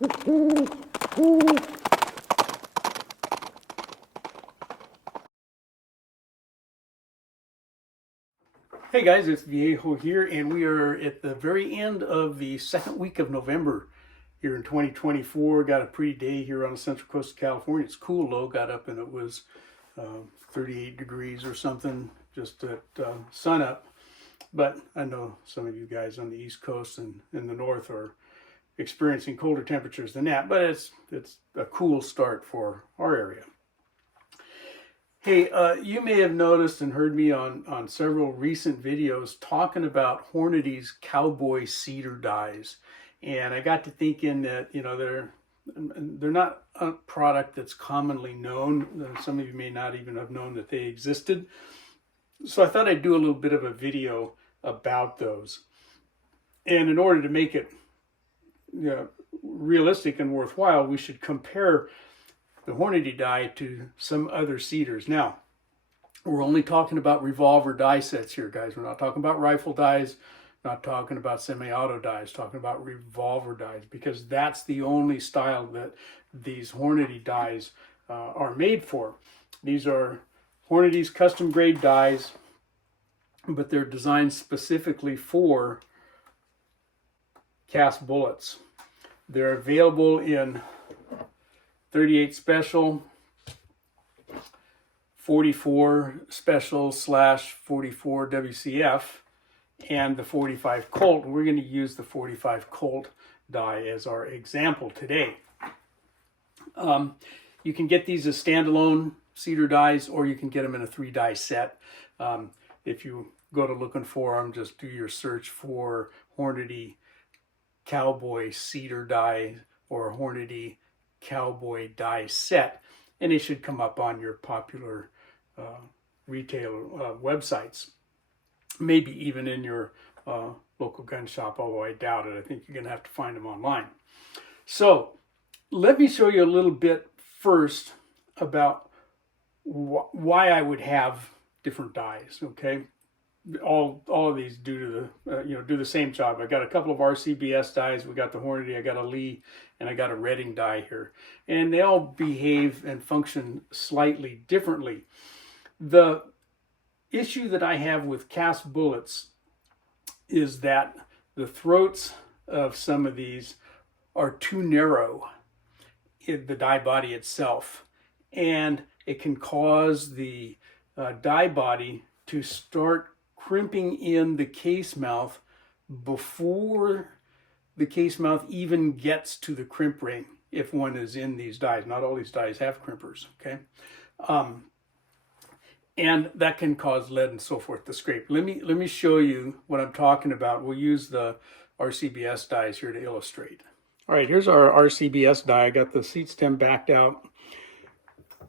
Hey guys, it's Viejo here, and we are at the very end of the second week of November here in 2024. Got a pretty day here on the central coast of California. It's cool though. Got up and it was 38 degrees or something just at sun up. But I know some of you guys on the East Coast and in the North are experiencing colder temperatures than that, but it's a cool start for our area. Hey, you may have noticed and heard me on several recent videos talking about Hornady's Cowboy cedar dies. And I got to thinking that, you know, they're not a product that's commonly known. Some of you may not even have known that they existed. So I thought I'd do a little bit of a video about those. And in order to make it realistic and worthwhile, we should compare the Hornady die to some other cedars. Now, we're only talking about revolver die sets here, guys. We're not talking about rifle dies, not talking about semi-auto dies, talking about revolver dies, because that's the only style that these Hornady dies are made for. These are Hornady's custom grade dies, but they're designed specifically for cast bullets. They're available in 38 special, 44 special / 44 WCF, and the 45 Colt. We're going to use the 45 Colt die as our example today. You can get these as standalone cedar dies, or you can get them in a 3-die set. If you go to looking for them, just do your search for Hornady Cowboy cedar die or Hornady Cowboy die set, and it should come up on your popular retail websites, maybe even in your local gun shop, although I doubt it. I think you're going to have to find them online. So let me show you a little bit first about why I would have different dies. Okay, all of these do the same job. I got a couple of RCBS dies. We got the Hornady, I got a Lee, and I got a Redding die here, and they all behave and function slightly differently. The issue that I have with cast bullets is that the throats of some of these are too narrow in the die body itself, and it can cause the die body to start crimping in the case mouth before the case mouth even gets to the crimp ring, if one is in these dies. Not all these dies have crimpers, okay? And that can cause lead and so forth to scrape. Let me show you what I'm talking about. We'll use the RCBS dies here to illustrate. All right, here's our RCBS die. I got the seat stem backed out.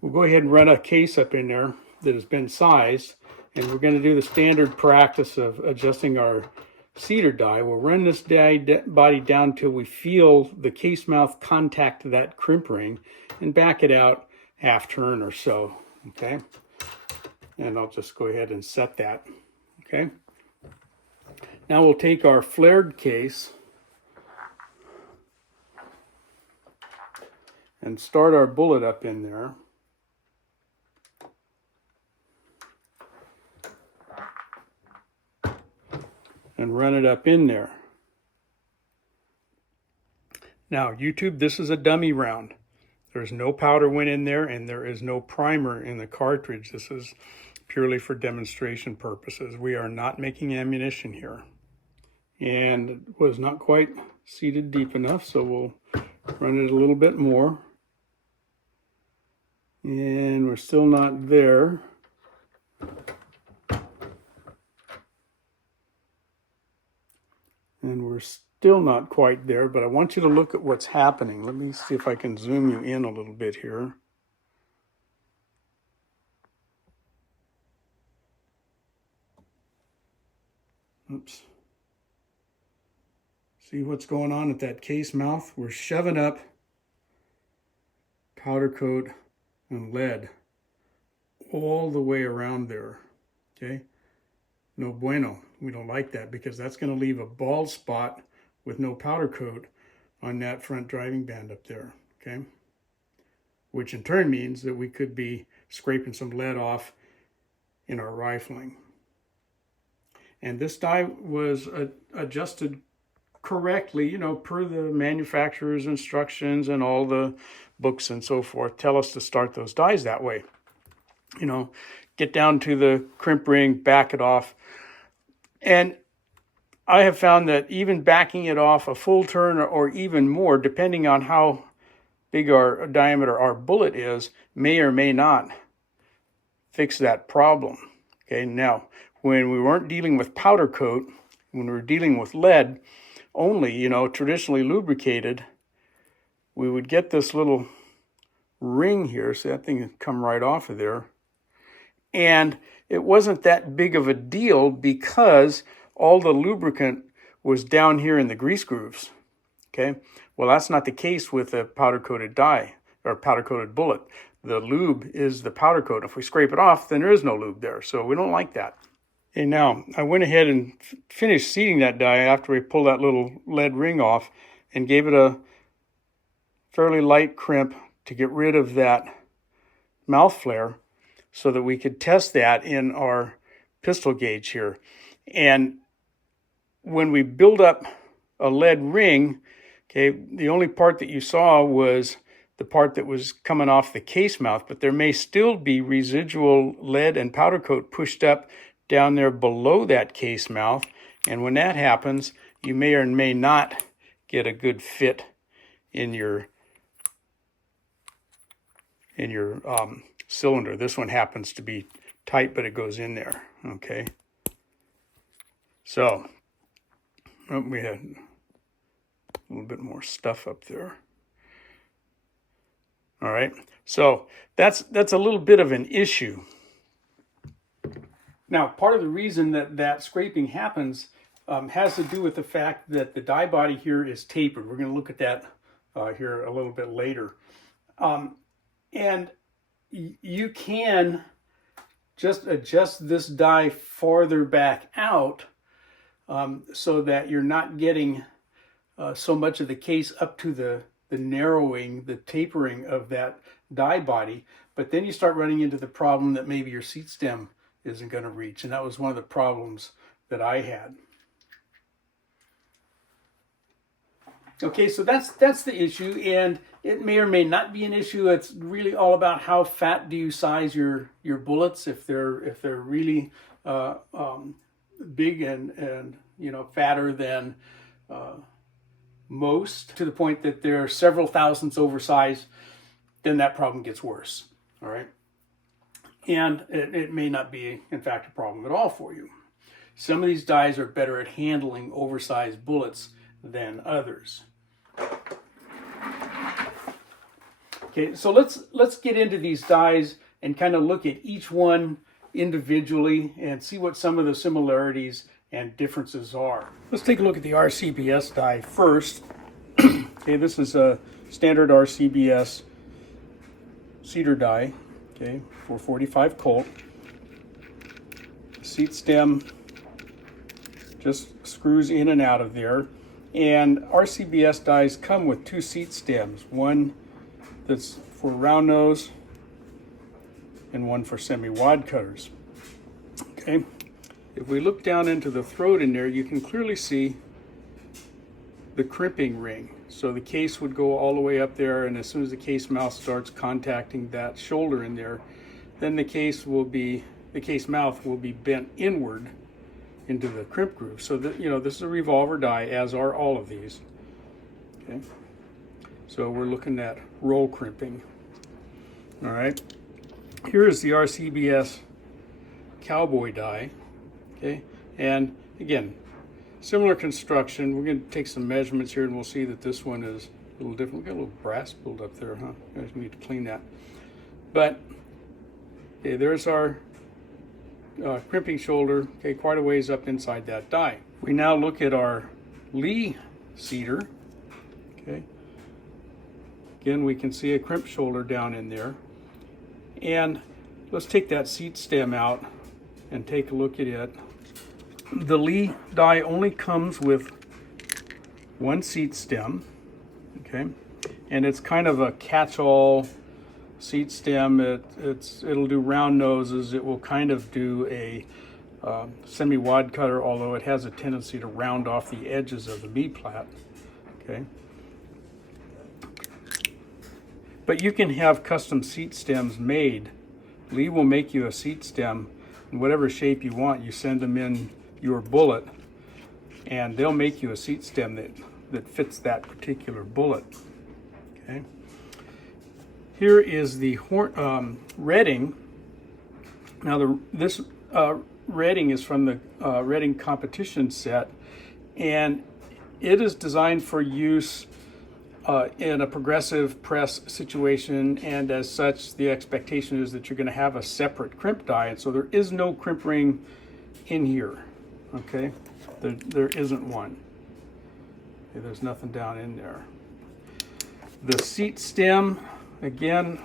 We'll go ahead and run a case up in there that has been sized, and we're going to do the standard practice of adjusting our cedar die. We'll run this die body down till we feel the case mouth contact that crimp ring, and back it out half turn or so, okay? And I'll just go ahead and set that, okay? Now we'll take our flared case and start our bullet up in there. And run it up in there. Now, YouTube, this is a dummy round. There's no powder went in there, and there is no primer in the cartridge. This is purely for demonstration purposes. We are not making ammunition here. And it was not quite seated deep enough, so we'll run it a little bit more. And we're still not there. And we're still not quite there, but I want you to look at what's happening. Let me see if I can zoom you in a little bit here. Oops. See what's going on at that case mouth? We're shoving up powder coat and lead all the way around there, okay? No bueno. We don't like that because that's going to leave a bald spot with no powder coat on that front driving band up there, okay? Which in turn means that we could be scraping some lead off in our rifling. And this die was adjusted correctly, you know, per the manufacturer's instructions, and all the books and so forth tell us to start those dies that way. You know, get down to the crimp ring, back it off. And I have found that even backing it off a full turn or even more, depending on how big our diameter our bullet is, may or may not fix that problem. Okay, now, when we weren't dealing with powder coat, when we were dealing with lead only, you know, traditionally lubricated, we would get this little ring here. So that thing would come right off of there. And it wasn't that big of a deal because all the lubricant was down here in the grease grooves. Okay, well, that's not the case with a powder-coated die or powder-coated bullet. The lube is the powder coat. If we scrape it off, then there is no lube there. So we don't like that. And now I went ahead and finished seating that die after we pulled that little lead ring off and gave it a fairly light crimp to get rid of that mouth flare so that we could test that in our pistol gauge here. And when we build up a lead ring, okay, the only part that you saw was the part that was coming off the case mouth, but there may still be residual lead and powder coat pushed up down there below that case mouth. And when that happens, you may or may not get a good fit in your cylinder. This one happens to be tight, but it goes in there, okay? So, we had a little bit more stuff up there. All right, so that's a little bit of an issue. Now, part of the reason that scraping happens has to do with the fact that the die body here is tapered. We're going to look at that here a little bit later. And you can just adjust this die farther back out so that you're not getting so much of the case up to the narrowing, the tapering of that die body. But then you start running into the problem that maybe your seat stem isn't going to reach. And that was one of the problems that I had. Okay, so that's the issue, and it may or may not be an issue. It's really all about how fat do you size your bullets. If they're really big and you know, fatter than most, to the point that they're several thousandths oversized, then that problem gets worse. All right, and it may not be, in fact, a problem at all for you. Some of these dies are better at handling oversized bullets than others. Okay, so let's get into these dies and kind of look at each one individually and see what some of the similarities and differences are. Let's take a look at the RCBS die first. Okay, this is a standard RCBS cedar die, okay, 445 Colt. Seat stem just screws in and out of there. And RCBS dies come with two seat stems, one that's for round nose and one for semi-wad cutters. Okay, if we look down into the throat in there, you can clearly see the crimping ring. So the case would go all the way up there, and as soon as the case mouth starts contacting that shoulder in there, then the case mouth will be bent inward into the crimp groove. So that, you know, this is a revolver die, as are all of these. Okay, so we're looking at roll crimping. All right, here is the RCBS Cowboy die. Okay, and again, similar construction. We're going to take some measurements here, and we'll see that this one is a little different. We got a little brass buildup there, huh? I just need to clean that. But okay, there's our crimping shoulder, okay, quite a ways up inside that die. We now look at our Lee cedar. Okay, again, we can see a crimp shoulder down in there. And let's take that seat stem out and take a look at it. The Lee die only comes with one seat stem. Okay, and it's kind of a catch-all seat stem. It'll do round noses. It will kind of do a semi-wad cutter, although it has a tendency to round off the edges of the B-plat. Okay, but you can have custom seat stems made. Lee will make you a seat stem in whatever shape you want. You send them in your bullet, and they'll make you a seat stem that fits that particular bullet. Okay. Here is the Redding. Now this Redding is from the Redding competition set, and it is designed for use in a progressive press situation, and as such the expectation is that you're going to have a separate crimp die, and so there is no crimp ring in here. Okay, there isn't one. Okay, there's nothing down in there. The seat stem, again,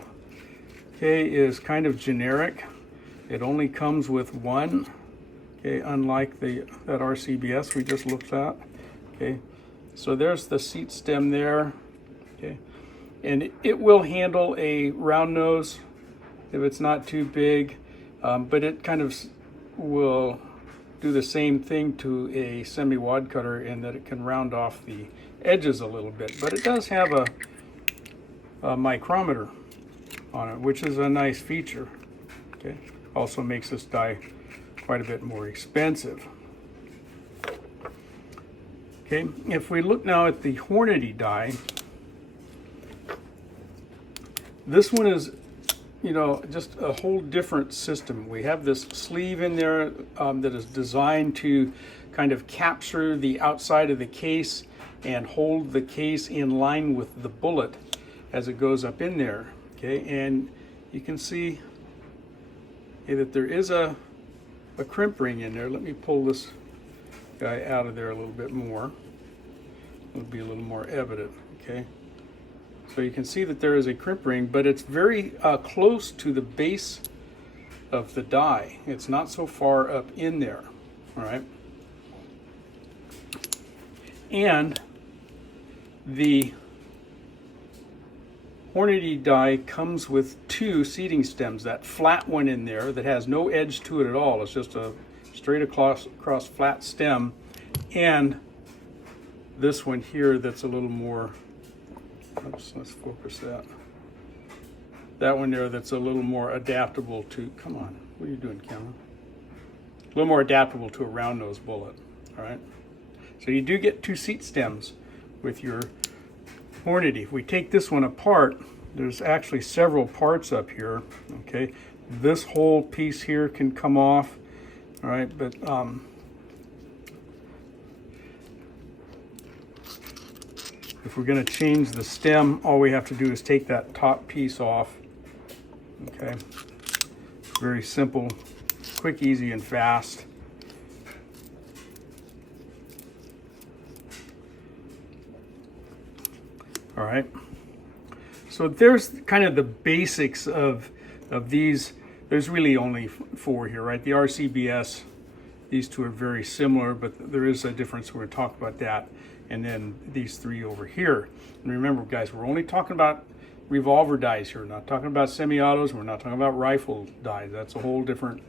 okay, is kind of generic. It only comes with one, okay, unlike that RCBS we just looked at. Okay, so there's the seat stem there. Okay, and it will handle a round nose if it's not too big, but it kind of will do the same thing to a semi-wad cutter in that it can round off the edges a little bit. But it does have a micrometer on it, which is a nice feature. Okay, also makes this die quite a bit more expensive. Okay, if we look now at the Hornady die, this one is, you know, just a whole different system. We have this sleeve in there that is designed to kind of capture the outside of the case and hold the case in line with the bullet as it goes up in there. Okay, and you can see that there is a crimp ring in there. Let me pull this guy out of there a little bit more. It'll be a little more evident. Okay, so you can see that there is a crimp ring, but it's very close to the base of the die. It's not so far up in there. All right, and the Hornady die comes with two seating stems. That flat one in there that has no edge to it at all. It's just a straight across flat stem, and this one here that's a little more, oops, let's focus that. That one there that's a little more adaptable to, come on, what are you doing, camera? A little more adaptable to a round nose bullet, all right? So you do get two seat stems with your Hornady. If we take this one apart, there's actually several parts up here, okay? This whole piece here can come off, all right, but if we're going to change the stem, all we have to do is take that top piece off. Okay, very simple, quick, easy, and fast. All right, so there's kind of the basics of these. There's really only four here, right? The RCBS, these two are very similar, but there is a difference. We're going to talk about that. And then these three over here. And remember, guys, we're only talking about revolver dies here. We're not talking about semi-autos. We're not talking about rifle dies. That's a whole different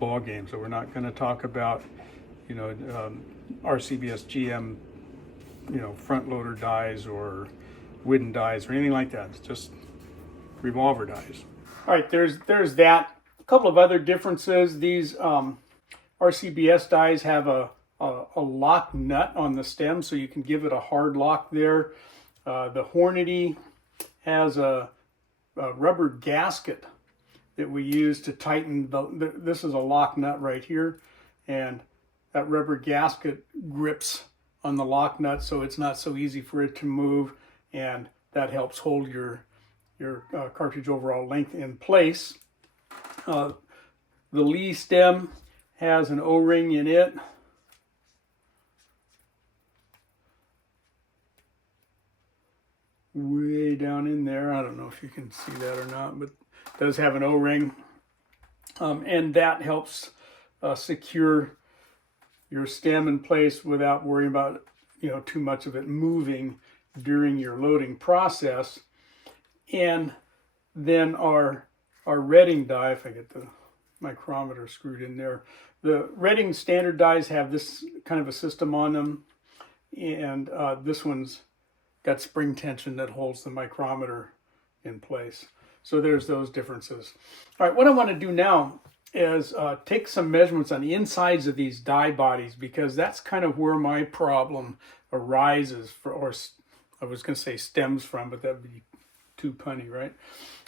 ball game. So we're not going to talk about, you know, RCBS, GM, you know, front loader dies or wooden dies or anything like that. It's just revolver dies. All right, there's that. A couple of other differences. These RCBS dies have a lock nut on the stem, so you can give it a hard lock there. The Hornady has a rubber gasket that we use to tighten this is a lock nut right here, and that rubber gasket grips on the lock nut, so it's not so easy for it to move, and that helps hold your cartridge overall length in place. The Lee stem has an O-ring in it. Way down in there. I don't know if you can see that or not, but it does have an O-ring. And that helps secure your stem in place without worrying about, you know, too much of it moving during your loading process. And then our retting die, if I get the micrometer screwed in there, the retting standard dies have this kind of a system on them, and this one's got spring tension that holds the micrometer in place. So there's those differences. All right, what I want to do now is take some measurements on the insides of these die bodies, because that's kind of where my problem arises, or I was going to say stems from, but that would be too punny, right?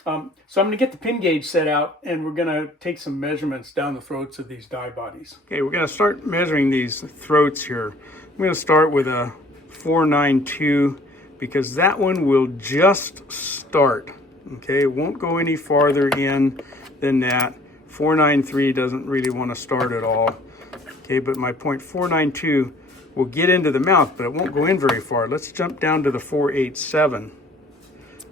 So I'm going to get the pin gauge set out, and we're going to take some measurements down the throats of these die bodies. Okay, we're going to start measuring these throats here. I'm going to start with a 492, because that one will just start. Okay, it won't go any farther in than that. 493 doesn't really want to start at all. Okay, but my .492 will get into the mouth, but it won't go in very far. Let's jump down to the 487.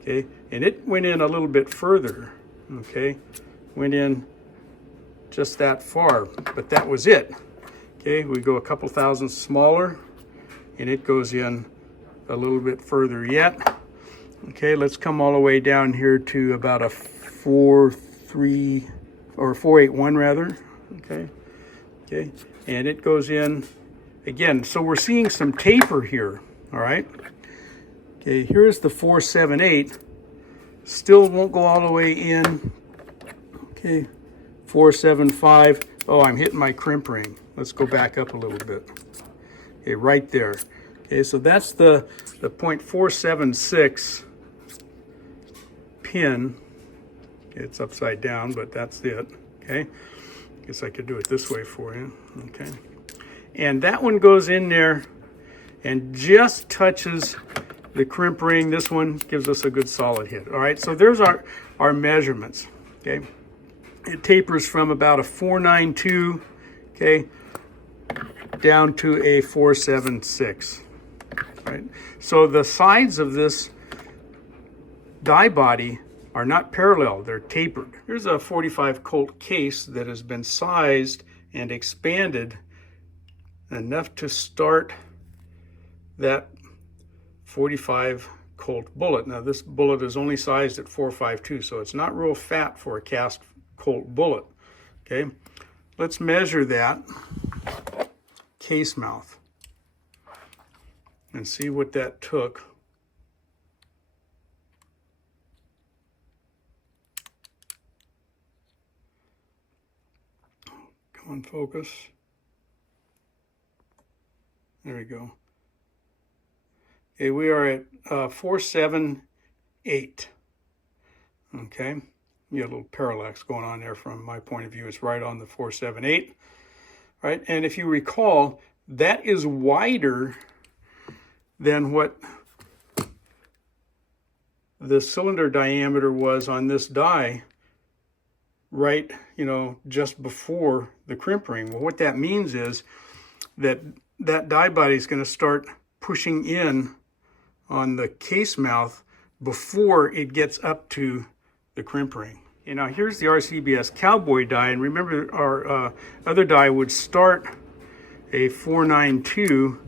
Okay, and it went in a little bit further. Okay, went in just that far, but that was it. Okay, we go a couple thousandths smaller, and it goes in a little bit further yet. Okay, let's come all the way down here to about a 4.3 or 4.81 rather. Okay, and it goes in again. So we're seeing some taper here. All right. Okay, here's the 4.78. Still won't go all the way in. Okay, 4.75. Oh, I'm hitting my crimp ring. Let's go back up a little bit. Okay, right there. Okay, so that's the .476 pin. Okay, it's upside down, but that's it. Okay, guess I could do it this way for you. Okay, and that one goes in there and just touches the crimp ring. This one gives us a good solid hit. All right, so there's our measurements. Okay, it tapers from about a 492, okay, down to a 476. Right, so the sides of this die body are not parallel, they're tapered. Here's a 45 Colt case that has been sized and expanded enough to start that 45 Colt bullet. Now this bullet is only sized at 4.52, so it's not real fat for a cast Colt bullet. Okay, let's measure that case mouth and see what that took. Come on, focus. There we go. Okay, we are at 478. Okay, you got a little parallax going on there from my point of view. It's right on the 478. Right, and if you recall, that is wider than what the cylinder diameter was on this die, right, just before the crimp ring. Well, what that means is that that die body is going to start pushing in on the case mouth before it gets up to the crimp ring. And now here's the RCBS Cowboy die, and remember our other die would start a 492.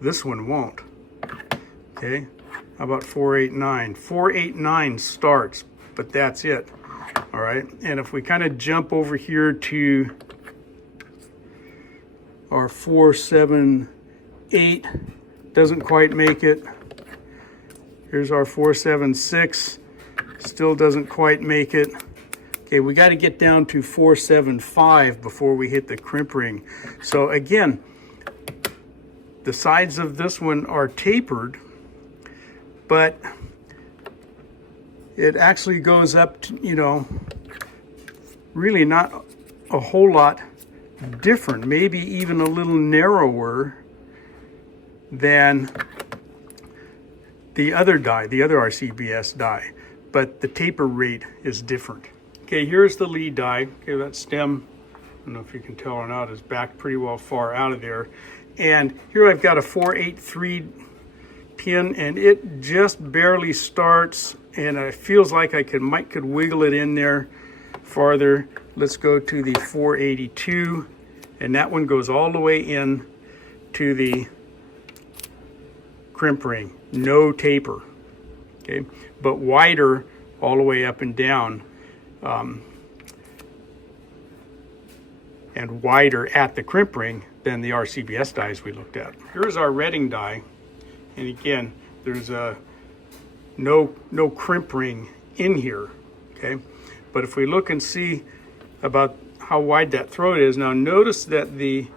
This one won't. Okay, how about 489? 489 starts, but that's it. All right, and if we kind of jump over here to our 478, doesn't quite make it. Here's our 476, still doesn't quite make it. Okay, we got to get down to 475 before we hit the crimp ring. So again, the sides of this one are tapered, but it actually goes up to, really not a whole lot different, maybe even a little narrower than the other die, the other RCBS die, but the taper rate is different. Okay, here's the lead die. Okay, that stem, I don't know if you can tell or not, is back pretty well far out of there. And here I've got a 483 pin, and it just barely starts, and it feels like I could wiggle it in there farther. Let's go to the 482, and that one goes all the way in to the crimp ring. no taper, okay, but wider all the way up and down, and wider at the crimp ring than the RCBS dies we looked at. Here's our retting die, and again, there's no crimp ring in here, okay? But if we look and see about how wide that throat is, now notice that the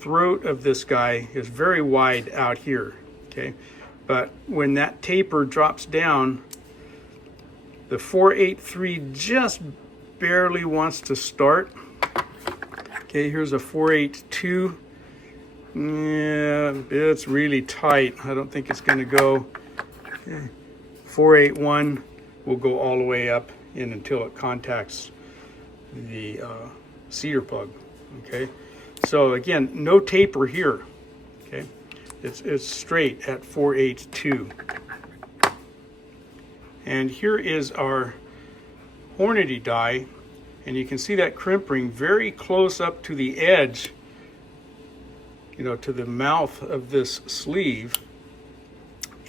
throat of this guy is very wide out here, okay? But when that taper drops down, the 483 just barely wants to start. Okay, here's a 482. Yeah, it's really tight. I don't think it's going to go. Okay. 481 will go all the way up in until it contacts the cedar plug. Okay, so again, no taper here. Okay, it's straight at 482. And here is our Hornady die, and you can see that crimp ring very close up to the edge, you know, to the mouth of this sleeve.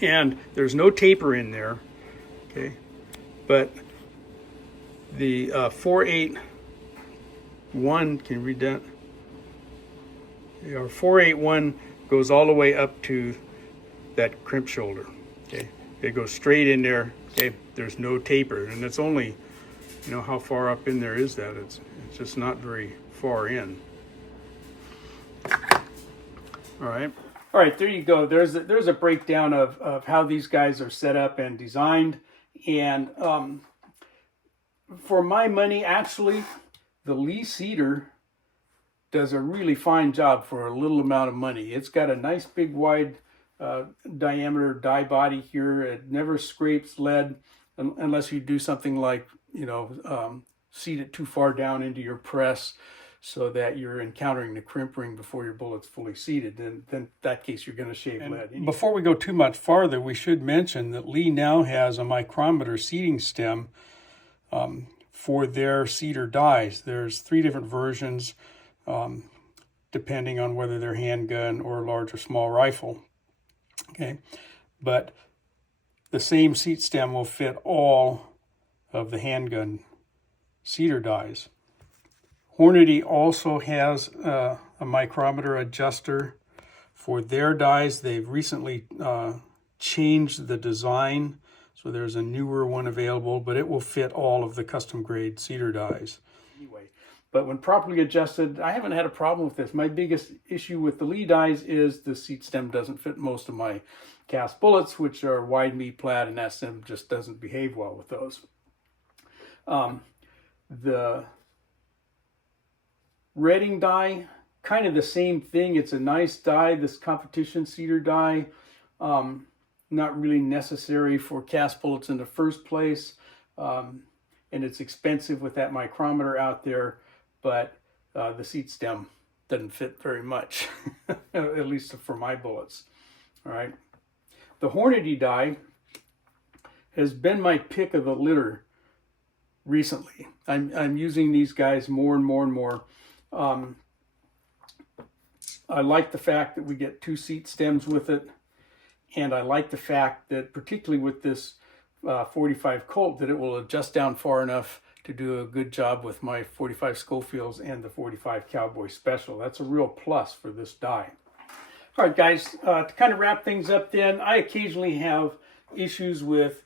And there's no taper in there, okay? But the 481, can you read that? Our 481 goes all the way up to that crimp shoulder, okay? It goes straight in there, okay? There's no taper, and it's only, you know, how far up in there is that? It's just not very far in. All right. All right, there you go. There's a breakdown of how these guys are set up and designed. And for my money, actually, the Lee Cedar does a really fine job for a little amount of money. It's got a nice big wide diameter die body here. It never scrapes lead unless you do something like, you know, seat it too far down into your press so that you're encountering the crimp ring before your bullet's fully seated. Then in that case, you're going to shave lead. Before we go too much farther, we should mention that Lee now has a micrometer seating stem for their cedar dies. There's 3 different versions, depending on whether they're handgun or large or small rifle. Okay, but the same seat stem will fit all of the handgun cedar dies. Hornady also has a micrometer adjuster for their dies. They've recently changed the design, so there's a newer one available, but it will fit all of the custom grade cedar dies. Anyway, but when properly adjusted, I haven't had a problem with this. My biggest issue with the Lee dies is the seat stem doesn't fit most of my cast bullets, which are wide meat plat, and that stem just doesn't behave well with those. The Redding die, kind of the same thing. It's a nice die, this competition cedar die. Not really necessary for cast bullets in the first place. And it's expensive with that micrometer out there, but the seat stem doesn't fit very much, at least for my bullets. All right. The Hornady die has been my pick of the litter recently. I'm using these guys more and more and more. I like the fact that we get 2 seat stems with it, and I like the fact that, particularly with this 45 Colt, that it will adjust down far enough to do a good job with my 45 Schofields and the 45 Cowboy Special. That's a real plus for this die. All right, guys, to kind of wrap things up then, I occasionally have issues with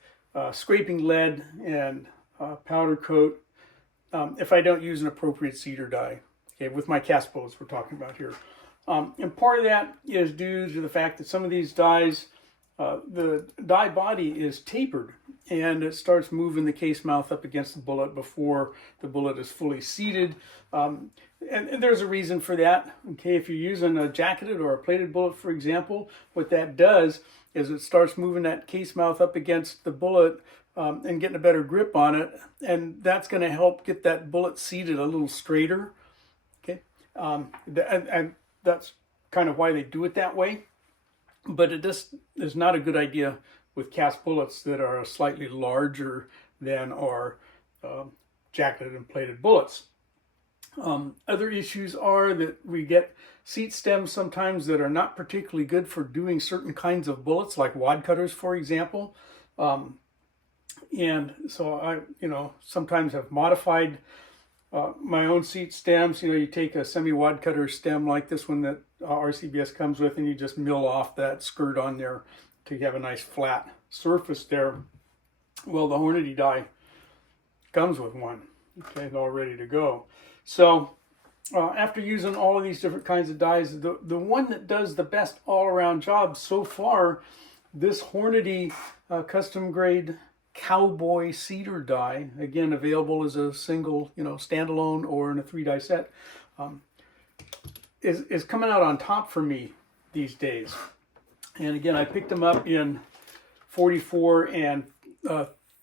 scraping lead and powder coat if I don't use an appropriate cedar die. Okay, with my cast bullets we're talking about here. And part of that is due to the fact that some of these dies, the die body is tapered, and it starts moving the case mouth up against the bullet before the bullet is fully seated. And there's a reason for that. Okay, if you're using a jacketed or a plated bullet, for example, what that does is it starts moving that case mouth up against the bullet and getting a better grip on it, and that's going to help get that bullet seated a little straighter. Okay, and that's kind of why they do it that way. But it just is not a good idea with cast bullets that are slightly larger than our jacketed and plated bullets. Other issues are that we get seat stems sometimes that are not particularly good for doing certain kinds of bullets, like wad cutters, for example. And so I, sometimes have modified my own seat stems. You take a semi-wad cutter stem like this one that RCBS comes with, and you just mill off that skirt on there to have a nice flat surface there. Well, the Hornady die comes with one, okay, all ready to go. So after using all of these different kinds of dies, the one that does the best all-around job so far, this Hornady Custom Grade Cowboy cedar die, again available as a single, standalone or in a 3-die set, is coming out on top for me these days. And again, I picked them up in 44 and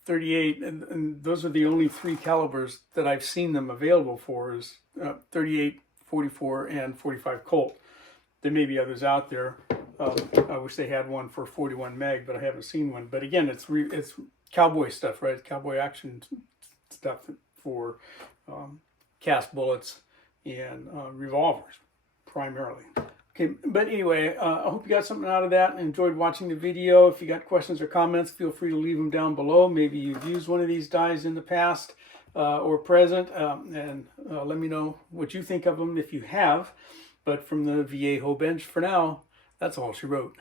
38, and those are the only 3 calibers that I've seen them available for, is 38, 44, and 45 Colt. There may be others out there. I wish they had one for 41 meg, but I haven't seen one. But again, it's cowboy stuff, right? It's cowboy action stuff for cast bullets and revolvers, primarily. Okay, but anyway, I hope you got something out of that and enjoyed watching the video. If you got questions or comments, feel free to leave them down below. Maybe you've used one of these dies in the past or present, and let me know what you think of them if you have. But from the Viejo bench for now, that's all she wrote.